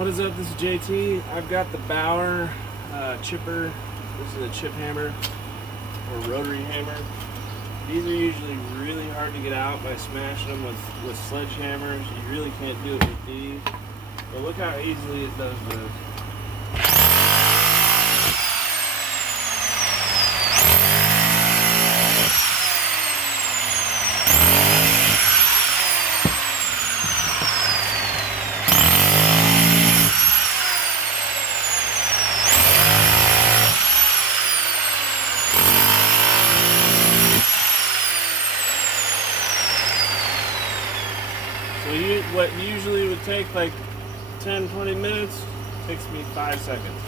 What is up? This is JT. I've got the Bauer chipper. This is a chip hammer or rotary hammer. These are usually really hard to get out by smashing them with sledgehammers. You really can't do it with these. But look how easily it does this. So what usually would take like 10-20 minutes takes me 5 seconds.